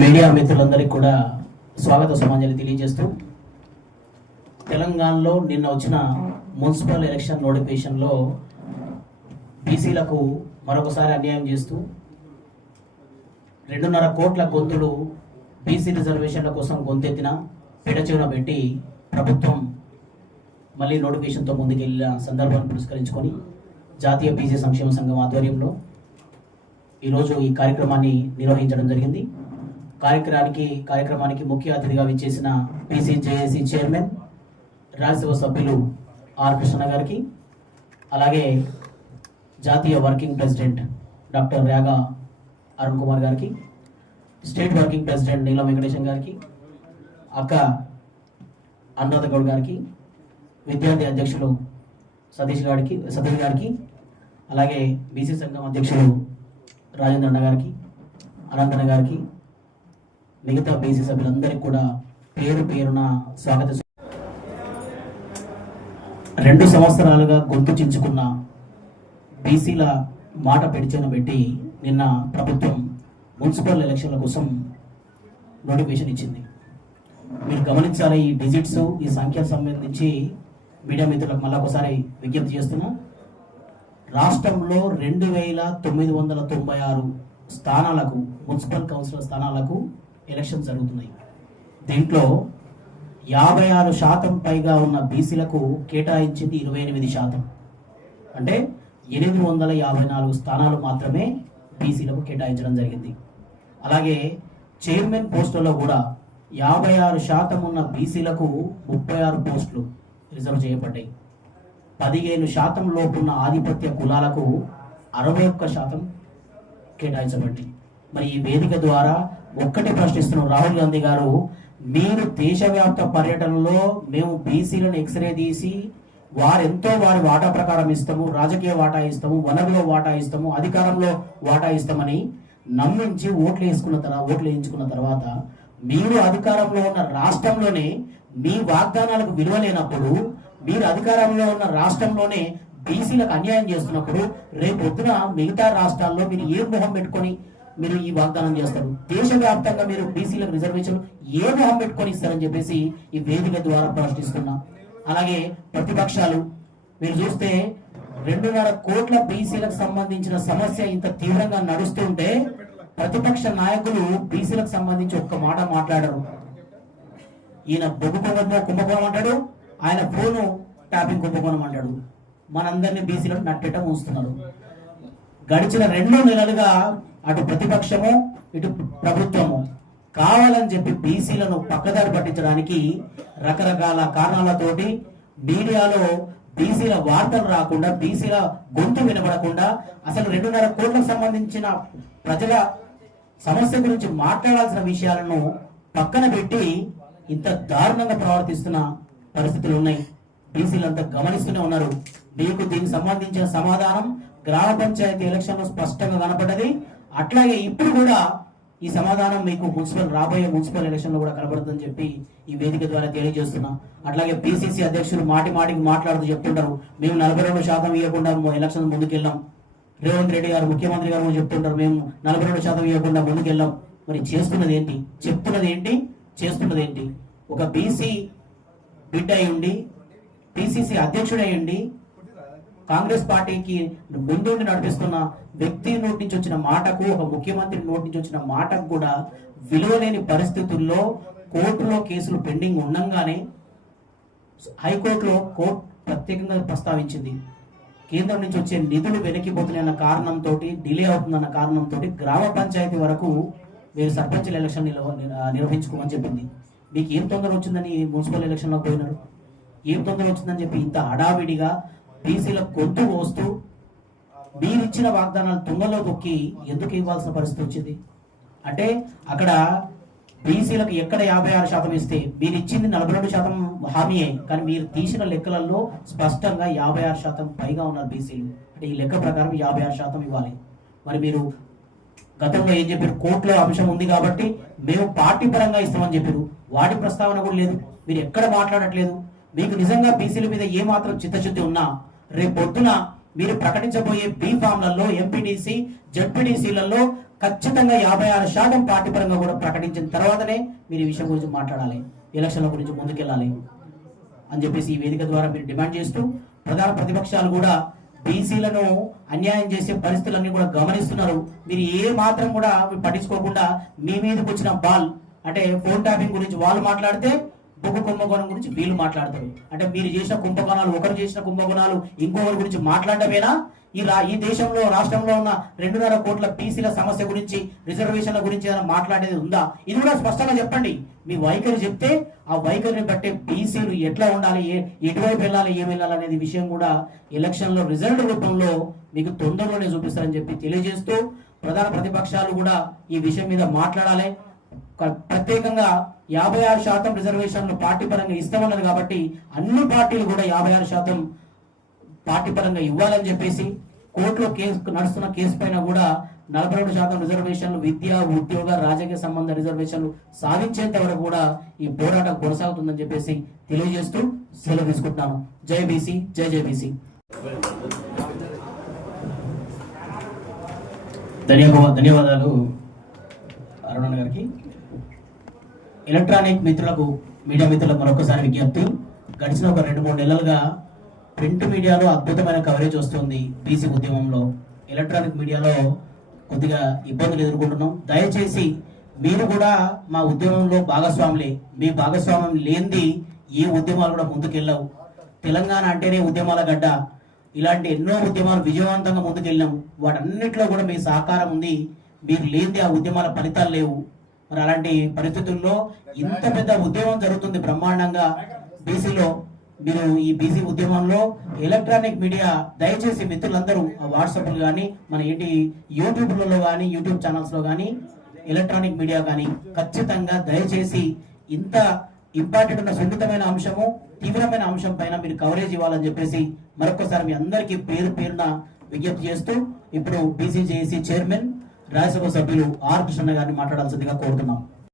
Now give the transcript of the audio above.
Media మిత్రులందరికీ కూడా స్వాగత సమాంజలి తెలియజేస్తూ తెలంగాణలో నిన్న వచ్చిన మున్సిపల్ ఎలక్షన్ నోటిఫికేషన్లో బీసీలకు మరొకసారి అన్యాయం చేస్తూ 2.5 కోట్ల గొంతులు బీసీ రిజర్వేషన్ల కోసం గొంతెత్తిన పెడచెవిన పెట్టి ప్రభుత్వం మళ్ళీ నోటిఫికేషన్తో ముందుకెళ్ళిన సందర్భాన్ని పురస్కరించుకొని జాతీయ బీసీ సంక్షేమ సంఘం ఆధ్వర్యంలో ఈరోజు ఈ కార్యక్రమాన్ని నిర్వహించడం జరిగింది. కార్యక్రమానికి ముఖ్య అతిథిగా విచ్చేసిన బీసీ జేఏసీ చైర్మన్ రాజ్యసభ సభ్యులు ఆర్ కృష్ణ గారికి, అలాగే జాతీయ working president doctor Ryaga Arun Kumar గారికి, స్టేట్ వర్కింగ్ ప్రెసిడెంట్ నీలం వెంకటేశం గారికి, అక్క అనురాధ గౌడ్ గారికి, విద్యార్థి అధ్యక్షులు సతీష్ గారికి, అలాగే బీసీ సంఘం అధ్యక్షులు రాజేంద్ర అన్న గారికి, అనంతన్న గారికి, మిగతా బీసీ సభ్యులందరికీ కూడా పేరు పేరున స్వాగత. 2 సంవత్సరాలుగా గొంతు చించుకున్న బీసీల మాట పెడిచెన పెట్టి నిన్న ప్రభుత్వం మున్సిపల్ ఎలక్షన్ల కోసం నోటిఫికేషన్ ఇచ్చింది. మీరు గమనించాలి, ఈ డిజిట్స్, ఈ సంఖ్యకు సంబంధించి మీడియా మిత్రులకు మళ్ళీ ఒకసారి విజ్ఞప్తి చేస్తున్నా. రాష్ట్రంలో 2996 స్థానాలకు, మున్సిపల్ కౌన్సిలర్ స్థానాలకు ఎలక్షన్ జరుగుతున్నాయి. దీంట్లో 56% పైగా ఉన్న బీసీలకు కేటాయించింది 28%. అంటే 854 స్థానాలు మాత్రమే బీసీలకు కేటాయించడం జరిగింది. అలాగే చైర్మన్ పోస్టులలో కూడా 56% ఉన్న బీసీలకు 36 పోస్టులు రిజర్వ్ చేయబడ్డాయి. 15% లోపున్న ఆధిపత్య కులాలకు 61% కేటాయించబడ్డాయి. మరి ఈ వేదిక ద్వారా ఒక్కటే ప్రశ్నిస్తున్నాం, రాహుల్ గాంధీ గారు, మీరు దేశవ్యాప్త పర్యటనలో మేము బీసీలను ఎక్స్రే తీసి వారెంతో వారి వాటా ప్రకారం ఇస్తాము, రాజకీయ వాటా ఇస్తాము, వనరులో వాటా ఇస్తాము, అధికారంలో వాటా ఇస్తామని నమ్మించి ఓట్లు వేయించుకున్న తర్వాత మీరు అధికారంలో ఉన్న రాష్ట్రంలోనే మీ వాగ్దానాలకు విలువ లేనప్పుడు, మీరు అధికారంలో ఉన్న రాష్ట్రంలోనే బీసీలకు అన్యాయం చేస్తున్నప్పుడు రేపొద్దున మిగతా రాష్ట్రాల్లో మీరు ఏ మొహం పెట్టుకొని మీరు ఈ వాగ్దానం చేస్తారు? దేశవ్యాప్తంగా మీరు బీసీలకు రిజర్వేషన్ ఏ మొహం పెట్టుకొని ఇస్తారని చెప్పేసి ఈ వేదిక ద్వారా ప్రశ్నిస్తున్నా. అలాగే ప్రతిపక్షాలు మీరు చూస్తే 2.5 కోట్ల బీసీలకు సంబంధించిన సమస్య ఇంత తీవ్రంగా నడుస్తుంటే ప్రతిపక్ష నాయకులు బీసీలకు సంబంధించి ఒక్క మాట మాట్లాడరు. ఈయన బొగ్గు కుంభకోణం అంటాడు, ఆయన ఫోను ట్యాపింగ్ కుంభకోణం అంటాడు. మనందరినీ బీసీలకు నట్టేట ఉంచుతున్నారు. గడిచిన 2 నెలలుగా అటు ప్రతిపక్షము ఇటు ప్రభుత్వము కావాలని చెప్పి బీసీలను పక్కదారి పట్టించడానికి రకరకాల కారణాలతోటి మీడియాలో బీసీల వార్తలు రాకుండా, బీసీల గొంతు వినబడకుండా, అసలు 2.5 కోట్లకు సంబంధించిన ప్రజల సమస్య గురించి మాట్లాడాల్సిన విషయాలను పక్కన పెట్టి ఇంత దారుణంగా ప్రవర్తిస్తున్న పరిస్థితులు ఉన్నాయి. బీసీలంతా గమనిస్తూనే ఉన్నారు. మీకు దీనికి సంబంధించిన సమాధానం గ్రామ పంచాయతీ ఎలక్షన్లో స్పష్టంగా కనపడ్డది. అట్లాగే ఇప్పుడు కూడా ఈ సమాధానం మీకు రాబోయే మున్సిపల్ ఎలక్షన్ లో కూడా కనబడుతుందని చెప్పి ఈ వేదిక ద్వారా తెలియజేస్తున్నా. అట్లాగే పిసిసి అధ్యక్షులు మాటికి మాట్లాడుతూ చెప్తుంటారు, మేము 42% ఇవ్వకుండా ఎలక్షన్ ముందుకెళ్ళాం. రేవంత్ రెడ్డి గారు, ముఖ్యమంత్రి గారు చెప్తుంటారు, మేము 42% ఇవ్వకుండా ముందుకెళ్ళాం. మరి చేస్తున్నది ఏంటి? చెప్తున్నది ఏంటి? చేస్తున్నది ఏంటి? ఒక బీసీ బిడ్డ అయ్యుండి, పిసిసి అధ్యక్షుడు అయ్యుండి, కాంగ్రెస్ పార్టీకి ముందుండి నడిపిస్తున్న వ్యక్తి నోటి నుంచి వచ్చిన మాటకు, ఒక ముఖ్యమంత్రి నోటి నుంచి వచ్చిన మాటకు కూడా విలువలేని పరిస్థితుల్లో కోర్టులో కేసులు పెండింగ్ ఉండంగానే హైకోర్టులో కోర్టు ప్రత్యేకంగా ప్రస్తావించింది. కేంద్రం నుంచి వచ్చే నిధులు వెనక్కిపోతున్నాయన్న కారణంతో, డిలే అవుతుందన్న కారణంతో గ్రామ పంచాయతీ వరకు మీరు సర్పంచుల ఎలక్షన్ నిర్వహించుకోమని చెప్పింది. మీకు ఏం తొందర వచ్చిందని మున్సిపల్ ఎలక్షన్లో పోయినారు? ఏం తొందర వచ్చిందని చెప్పి ఇంత హడావిడిగా బీసీల గొంతు కోస్తూ మీరిచ్చిన వాగ్దానాలు తుంగలో తొక్కి ఎందుకు ఇవ్వాల్సిన పరిస్థితి వచ్చింది? అంటే అక్కడ బీసీలకు ఎక్కడ 56% ఇస్తే మీరు ఇచ్చింది 42% హామీయే, కానీ మీరు తీసిన లెక్కలలో స్పష్టంగా 56% పైగా ఉన్నారు బీసీలు. అంటే ఈ లెక్క ప్రకారం 56% ఇవ్వాలి. మరి మీరు గతంలో ఏం చెప్పారు? కోర్టులో అంశం ఉంది కాబట్టి మేము పార్టీ పరంగా ఇస్తామని చెప్పారు. వాటి ప్రస్తావన కూడా లేదు. మీరు ఎక్కడ మాట్లాడట్లేదు. మీకు నిజంగా బీసీల మీద ఏ మాత్రం చిత్తశుద్ధి ఉన్నా రేపు పొద్దున మీరు ప్రకటించబోయే బీ ఫామ్లలో, ఎంపీటీసీ, జడ్పీటీసీలలో ఖచ్చితంగా 56% పార్టీ పరంగా కూడా ప్రకటించిన తర్వాతనే మీరు ఈ విషయం గురించి మాట్లాడాలి, ఎలక్షన్ల గురించి ముందుకెళ్ళాలి అని చెప్పేసి ఈ వేదిక ద్వారా మీరు డిమాండ్ చేస్తూ, ప్రధాన ప్రతిపక్షాలు కూడా బీసీలను అన్యాయం చేసే పరిస్థితులన్నీ కూడా గమనిస్తున్నారు. మీరు ఏ మాత్రం కూడా పట్టించుకోకుండా మీ మీదకి వచ్చిన బాల్ అంటే ఫోన్ ట్యాపింగ్ గురించి వాళ్ళు మాట్లాడితే బొగ్గు కుంభకోణం గురించి వీళ్ళు మాట్లాడతారు. అంటే మీరు చేసిన కుంభకోణాలు, ఒకరు చేసిన కుంభకోణాలు ఇంకొకరి గురించి మాట్లాడటమేనా? ఈ దేశంలో రాష్ట్రంలో ఉన్న 2.5 కోట్ల బీసీల సమస్య గురించి, రిజర్వేషన్ల గురించి ఏదైనా మాట్లాడేది ఉందా? ఇది కూడా స్పష్టంగా చెప్పండి. మీ వైఖరి చెప్తే ఆ వైఖరిని బట్టే బీసీలు ఎట్లా ఉండాలి, ఎటువైపు వెళ్ళాలి, ఏం వెళ్ళాలి అనేది విషయం కూడా ఎలక్షన్లో రిజల్ట్ రూపంలో మీకు తొందరలోనే చూపిస్తారని చెప్పి తెలియజేస్తూ, ప్రధాన ప్రతిపక్షాలు కూడా ఈ విషయం మీద మాట్లాడాలి. ప్రత్యేకంగా 56% రిజర్వేషన్లు పార్టీ పరంగా ఇస్తామన్నారు కాబట్టి అన్ని పార్టీలు కూడా 56% పార్టీ పరంగా ఇవ్వాలని చెప్పేసి, కోర్టులో నడుస్తున్న కేసు పైన కూడా 42% రిజర్వేషన్లు విద్య, ఉద్యోగ, రాజకీయ సంబంధ రిజర్వేషన్లు సాధించేంత వరకు కూడా ఈ పోరాటం కొనసాగుతుందని చెప్పేసి తెలియజేస్తూ సెలవు తీసుకుంటున్నాను. జై బీసీ, జై జై బీసీ. ధన్యవాదాలు అరుణ్ గారికి. ఎలక్ట్రానిక్ మిత్రులకు, మీడియా మిత్రులకు మరొకసారి విజ్ఞప్తి. గడిచిన ఒక 2-3 నెలలుగా ప్రింట్ మీడియాలో అద్భుతమైన కవరేజ్ వస్తుంది బీసీ ఉద్యమంలో. ఎలక్ట్రానిక్ మీడియాలో కొద్దిగా ఇబ్బందులు ఎదుర్కొంటున్నాం. దయచేసి మీరు కూడా మా ఉద్యమంలో భాగస్వాములే. మీ భాగస్వామ్యం లేనిది ఏ ఉద్యమాలు కూడా ముందుకెళ్ళవు. తెలంగాణ అంటేనే ఉద్యమాల గడ్డ. ఇలాంటి ఎన్నో ఉద్యమాలు విజయవంతంగా ముందుకెళ్ళాం. వాటన్నిటిలో కూడా మీ సహకారం ఉంది. మీరు లేనిది ఆ ఉద్యమాల ఫలితాలు లేవు. మరి అలాంటి పరిస్థితుల్లో ఇంత పెద్ద ఉద్యమం జరుగుతుంది బ్రహ్మాండంగా బీసీలో. మీరు ఈ బీసీ ఉద్యమంలో ఎలక్ట్రానిక్ మీడియా దయచేసి మిత్రులందరూ వాట్సాప్లు కానీ, మన ఏంటి యూట్యూబ్లలో కానీ, యూట్యూబ్ ఛానల్స్లో కానీ, ఎలక్ట్రానిక్ మీడియా కానీ ఖచ్చితంగా దయచేసి ఇంత ఇంపార్టెంట్ ఉన్న సున్నితమైన అంశము, తీవ్రమైన అంశం పైన మీరు కవరేజ్ ఇవ్వాలని చెప్పేసి మరొకసారి మీ అందరికీ పేరు పేరున విజ్ఞప్తి చేస్తూ, ఇప్పుడు బీసీజేఏసీ చైర్మన్, రాజ్యసభ సభ్యులు ఆర్ కృష్ణ గారిని మాట్లాడాల్సిందిగా కోరుతున్నాం.